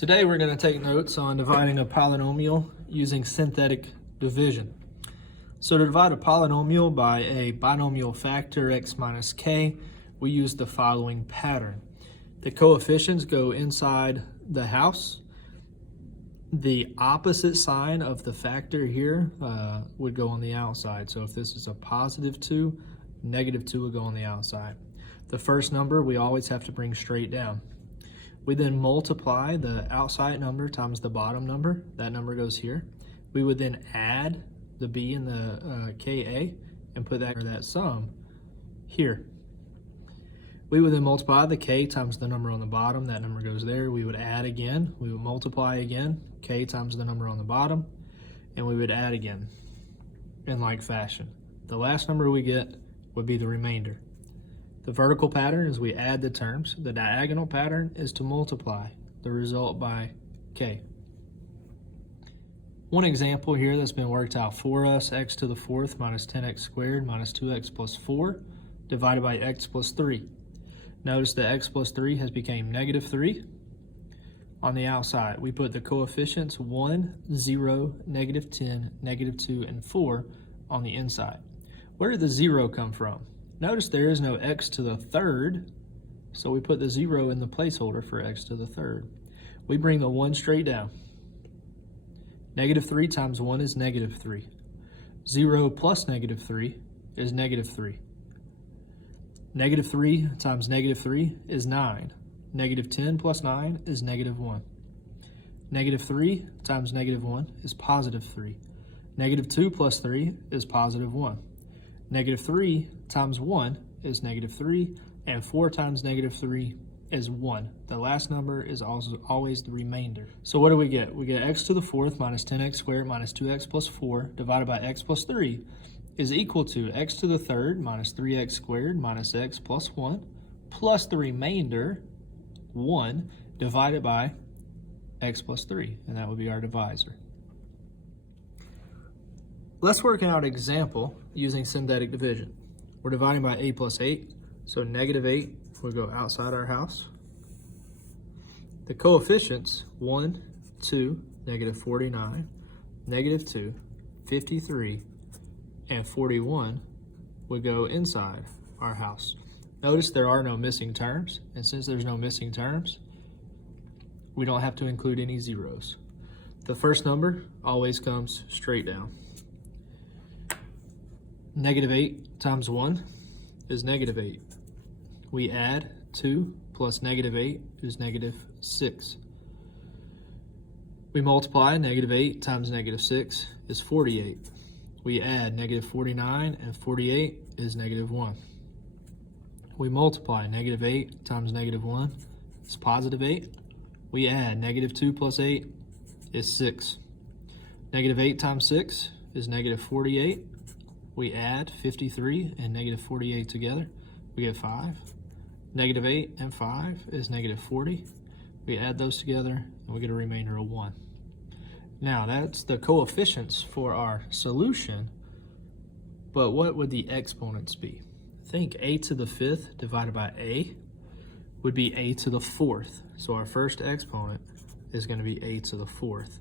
Today we're going to take notes on dividing a polynomial using synthetic division. So to divide a polynomial by a binomial factor x minus k, we use the following pattern. The coefficients go inside the house. The opposite sign of the factor here would go on the outside. So if this is a positive 2, negative 2 would go on the outside. The first number we always have to bring straight down. We then multiply the outside number times the bottom number. That number goes here. We would then add the b and the ka and put that sum here. We would then multiply the k times the number on the bottom. That number goes there. We would add again. We would multiply again, k times the number on the bottom, and we would add again in like fashion. The last number we get would be the remainder. The vertical pattern is we add the terms. The diagonal pattern is to multiply the result by k. One example here that's been worked out for us, x to the fourth minus 10x squared minus 2x plus 4 divided by x plus 3. Notice that x plus 3 has become negative 3 on the outside. We put the coefficients 1, 0, negative 10, negative 2, and 4 on the inside. Where did the 0 come from? Notice there is no x to the third, so we put the 0 in the placeholder for x to the third. We bring the 1 straight down. Negative 3 times 1 is negative 3. 0 plus negative 3 is negative 3. Negative 3 times negative 3 is 9. Negative 10 plus 9 is negative 1. Negative 3 times negative 1 is positive 3. Negative 2 plus 3 is positive 1. Negative 3 times 1 is negative 3, and 4 times negative 3 is 1. The last number is also always the remainder. So what do we get? We get x to the fourth minus 10x squared minus 2x plus 4 divided by x plus 3 is equal to x to the third minus 3x squared minus x plus 1 plus the remainder 1 divided by x plus 3, and that would be our divisor. Let's work out an example using synthetic division. We're dividing by a plus 8, so negative 8 will go outside our house. The coefficients, 1, 2, negative 49, negative 2, 53, and 41 would go inside our house. Notice there are no missing terms, and since there's no missing terms, we don't have to include any zeros. The first number always comes straight down. Negative 8 times 1 is negative 8. We add 2 plus negative 8 is negative 6. We multiply negative 8 times negative 6 is 48. We add negative 49 and 48 is negative 1. We multiply negative 8 times negative 1 is positive 8. We add negative 2 plus 8 is 6. Negative 8 times 6 is negative 48. We add 53 and negative 48 together, we get 5. Negative 8 and 5 is negative 40. We add those together and we get a remainder of 1. Now that's the coefficients for our solution, but what would the exponents be? Think a to the fifth divided by a would be a to the fourth. So our first exponent is going to be a to the fourth.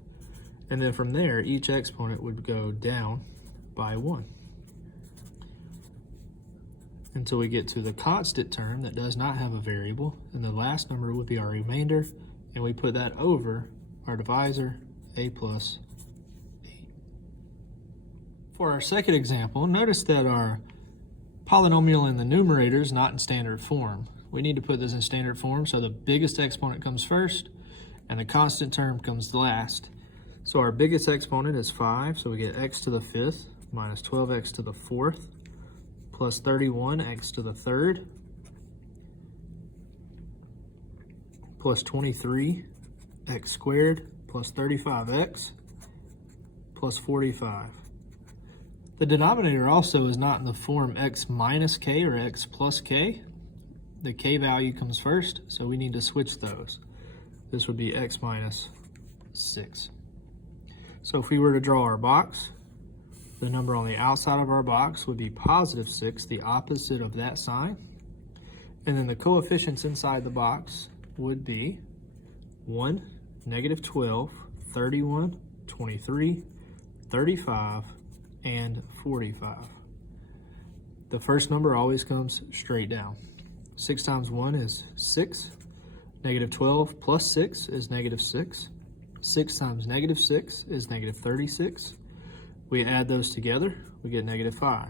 And then from there, each exponent would go down by 1. Until we get to the constant term that does not have a variable, and the last number would be our remainder, and we put that over our divisor, a plus 8. For our second example, notice that our polynomial in the numerator is not in standard form. We need to put this in standard form so the biggest exponent comes first, and the constant term comes last. So our biggest exponent is 5, so we get x to the fifth minus 12x to the fourth plus 31x to the third plus 23x squared plus 35x plus 45. The denominator also is not in the form x minus k or x plus k. The k value comes first, so we need to switch those. This would be x minus 6. So if we were to draw our box, the number on the outside of our box would be positive 6, the opposite of that sign. And then the coefficients inside the box would be 1, negative 12, 31, 23, 35, and 45. The first number always comes straight down. 6 times 1 is 6. Negative 12 plus 6 is negative 6. 6 times negative 6 is negative 36. We add those together, we get negative 5.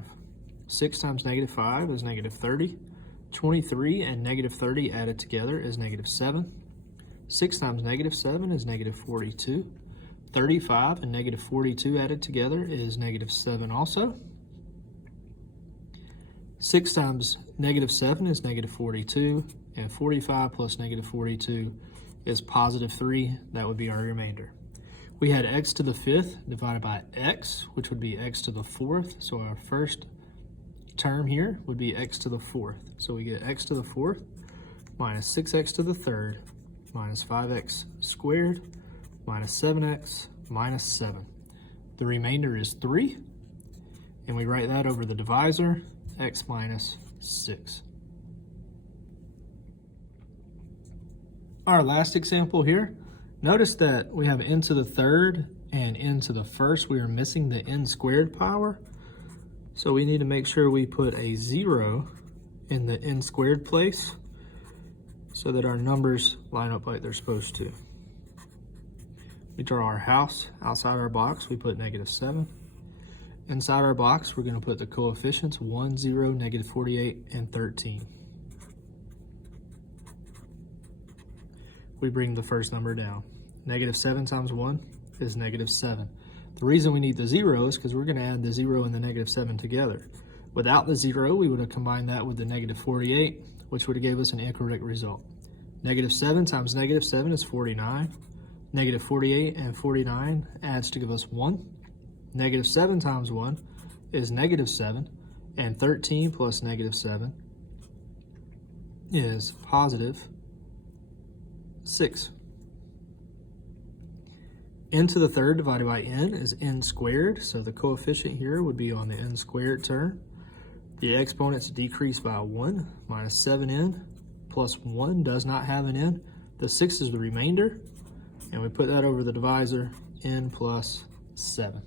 6 times negative 5 is negative 30. 23 and negative 30 added together is negative 7. 6 times negative 7 is negative 42. 35 and negative 42 added together is negative 7 also. 6 times negative 7 is negative 42, and 45 plus negative 42 is positive 3. That would be our remainder. We had x to the 5th divided by x, which would be x to the 4th. So our first term here would be x to the 4th. So we get x to the 4th minus 6x to the 3rd minus 5x squared minus 7x minus 7. The remainder is 3, and we write that over the divisor, x minus 6. Our last example here, notice that we have n to the 3rd and n to the 1st. We are missing the n squared power, so we need to make sure we put a 0 in the n squared place so that our numbers line up like they're supposed to. We draw our house. Outside our box, we put negative 7. Inside our box, we're going to put the coefficients 1, 0, negative 48, and 13. We bring the first number down. Negative 7 times 1 is negative 7. The reason we need the 0 is because we're going to add the 0 and the negative 7 together. Without the 0, we would have combined that with the negative 48, which would have gave us an incorrect result. Negative 7 times negative 7 is 49. Negative 48 and 49 adds to give us 1. Negative 7 times 1 is negative 7, and 13 plus negative 7 is positive 6. N to the 3rd divided by n is n squared, so the coefficient here would be on the n squared term. The exponents decrease by 1, minus 7n plus 1 does not have an n. The 6 is the remainder, and we put that over the divisor, n plus 7.